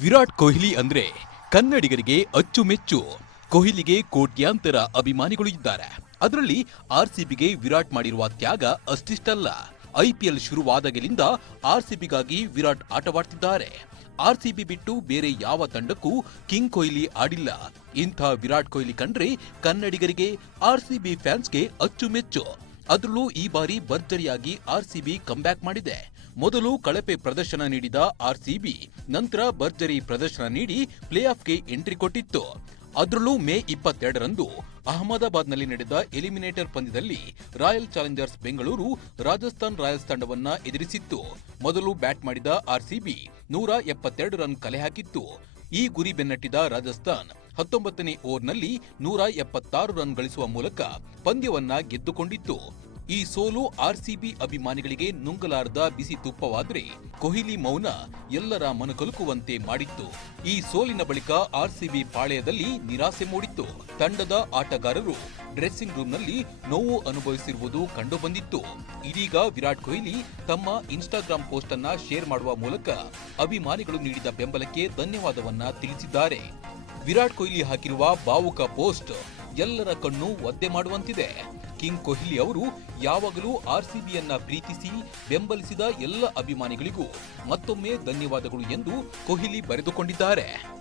ವಿರಾಟ್ ಕೊಹ್ಲಿ ಅಂದ್ರೆ ಕನ್ನಡಿಗರಿಗೆ ಅಚ್ಚುಮೆಚ್ಚು. ಕೊಹ್ಲಿಗೆ ಕೋಟ್ಯಾಂತರ ಅಭಿಮಾನಿಗಳು ಇದ್ದಾರೆ. ಅದರಲ್ಲಿ ಆರ್ಸಿಬಿಗೆ ವಿರಾಟ್ ಮಾಡಿರುವ ತ್ಯಾಗ ಅಷ್ಟಿಷ್ಟಲ್ಲ. ಐಪಿಎಲ್ ಶುರುವಾದಾಗಲಿಂದ ಆರ್ಸಿಬಿಗಾಗಿ ವಿರಾಟ್ ಆಟವಾಡ್ತಿದ್ದಾರೆ. ಆರ್ಸಿಬಿ ಬಿಟ್ಟು ಬೇರೆ ಯಾವ ತಂಡಕ್ಕೂ ಕಿಂಗ್ ಕೊಹ್ಲಿ ಆಡಿಲ್ಲ. ಇಂಥ ವಿರಾಟ್ ಕೊಹ್ಲಿ ಕಂಡ್ರೆ ಕನ್ನಡಿಗರಿಗೆ ಆರ್ಸಿಬಿ ಫ್ಯಾನ್ಸ್ಗೆ ಅಚ್ಚುಮೆಚ್ಚು. ಅದರಲ್ಲೂ ಈ ಬಾರಿ ಭರ್ಜರಿಯಾಗಿ ಆರ್ಸಿಬಿ ಕಂಬ್ಯಾಕ್ ಮಾಡಿದೆ. ಮೊದಲು ಕಳಪೆ ಪ್ರದರ್ಶನ ನೀಡಿದ ಆರ್ಸಿಬಿ, ನಂತರ ಭರ್ಜರಿ ಪ್ರದರ್ಶನ ನೀಡಿ ಪ್ಲೇ ಆಫ್ಗೆ ಎಂಟ್ರಿ ಕೊಟ್ಟಿತ್ತು. ಅದರಲ್ಲೂ ಮೇ ಇಪ್ಪತ್ತೆರಡರಂದು ಅಹಮದಾಬಾದ್ನಲ್ಲಿ ನಡೆದ ಎಲಿಮಿನೇಟರ್ ಪಂದ್ಯದಲ್ಲಿ Royal Challengers Bengaluru, Rajasthan Royals ತಂಡವನ್ನ ಎದುರಿಸಿತ್ತು. ಮೊದಲು ಬ್ಯಾಟ್ ಮಾಡಿದ ಆರ್ಸಿಬಿ ನೂರ ಎಪ್ಪತ್ತೆರಡು ರನ್ ಕಲೆ ಹಾಕಿತ್ತು. ಈ ಗುರಿ ಬೆನ್ನಟ್ಟಿದ ರಾಜಸ್ಥಾನ್ ಹತ್ತೊಂಬತ್ತನೇ ಓವರ್ನಲ್ಲಿ ನೂರ ಎಪ್ಪತ್ತಾರು ರನ್ ಗಳಿಸುವ ಮೂಲಕ ಪಂದ್ಯವನ್ನ ಗೆದ್ದುಕೊಂಡಿತ್ತು. ಈ ಸೋಲು ಆರ್ಸಿಬಿ ಅಭಿಮಾನಿಗಳಿಗೆ ನುಂಗಲಾರದ ಬಿಸಿ ತುಪ್ಪವಾದರೆ ಕೊಹ್ಲಿ ಮೌನ ಎಲ್ಲರ ಮನಕಲುಕುವಂತೆ ಮಾಡಿತ್ತು. ಈ ಸೋಲಿನ ಬಳಿಕ ಆರ್ಸಿಬಿ ಪಾಳೆಯದಲ್ಲಿ ನಿರಾಸೆ ಮೂಡಿತ್ತು. ತಂಡದ ಆಟಗಾರರು ಡ್ರೆಸ್ಸಿಂಗ್ ರೂಮ್ನಲ್ಲಿ ನೋವು ಅನುಭವಿಸಿರುವುದು ಕಂಡುಬಂದಿತ್ತು. ಇದೀಗ ವಿರಾಟ್ ಕೊಹ್ಲಿ ತಮ್ಮ ಇನ್ಸ್ಟಾಗ್ರಾಂ ಪೋಸ್ಟ್ ಅನ್ನ ಶೇರ್ ಮಾಡುವ ಮೂಲಕ ಅಭಿಮಾನಿಗಳು ನೀಡಿದ ಬೆಂಬಲಕ್ಕೆ ಧನ್ಯವಾದವನ್ನ ತಿಳಿಸಿದ್ದಾರೆ. ವಿರಾಟ್ ಕೊಹ್ಲಿ ಹಾಕಿರುವ ಭಾವುಕ ಪೋಸ್ಟ್ ಎಲ್ಲರ ಕಣ್ಣು ಒದ್ದೆ ಮಾಡುವಂತಿದೆ. ಕಿಂಗ್ ಕೊಹ್ಲಿ ಅವರು ಯಾವಾಗಲೂ ಆರ್ಸಿಬಿಯನ್ನ ಪ್ರೀತಿಸಿ ಬೆಂಬಲಿಸಿದ ಎಲ್ಲ ಅಭಿಮಾನಿಗಳಿಗೂ ಮತ್ತೊಮ್ಮೆ ಧನ್ಯವಾದಗಳು ಎಂದು ಕೊಹ್ಲಿ ಬರೆದುಕೊಂಡಿದ್ದಾರೆ.